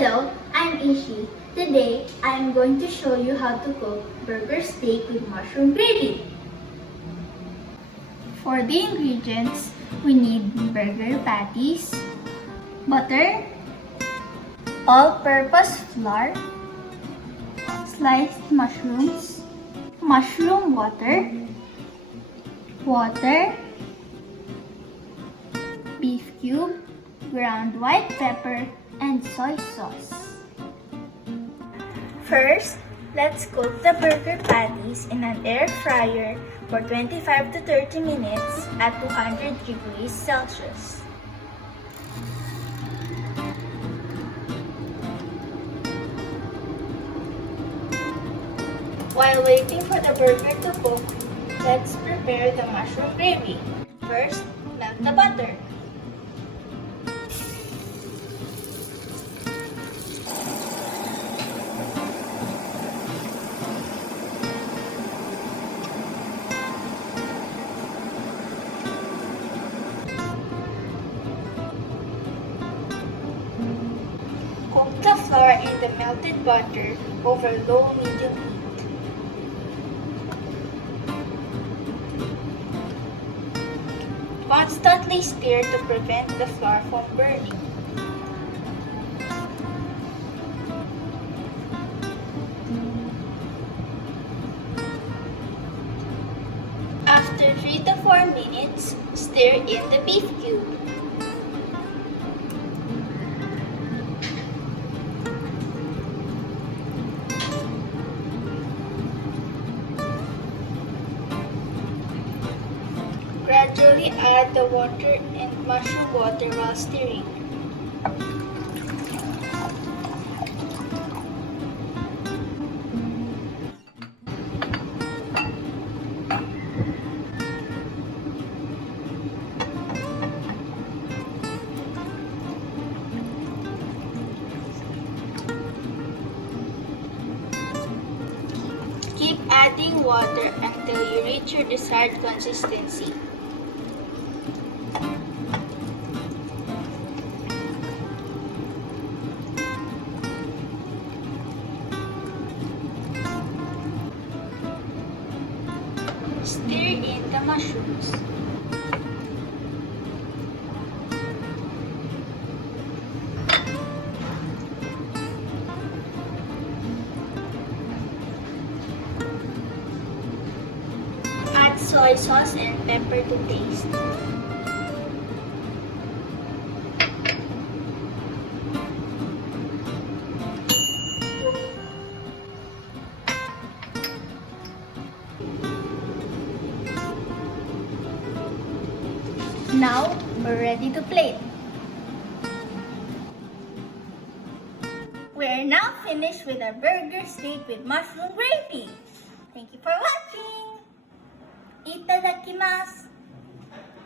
Hello, I'm Ishi. Today, I am going to show you how to cook burger steak with mushroom gravy. For the ingredients, we need burger patties, butter, all-purpose flour, sliced mushrooms, mushroom water, beef cube, ground white pepper, and soy sauce. First, let's cook the burger patties in an air fryer for 25 to 30 minutes at 200 degrees Celsius. While waiting for the burger to cook, let's prepare the mushroom gravy. First, melt the butter. Cook the flour in the melted butter over low-medium heat. Constantly stir to prevent the flour from burning. After 3 to 4 minutes, stir in the beef cube. Gradually add the water and mushroom water while stirring. Keep adding water until you reach your desired consistency. Stir in the mushrooms. Add soy sauce and pepper to taste. Now, we're ready to plate. We're now finished with our burger steak with mushroom gravy. Thank you for watching. Itadakimasu.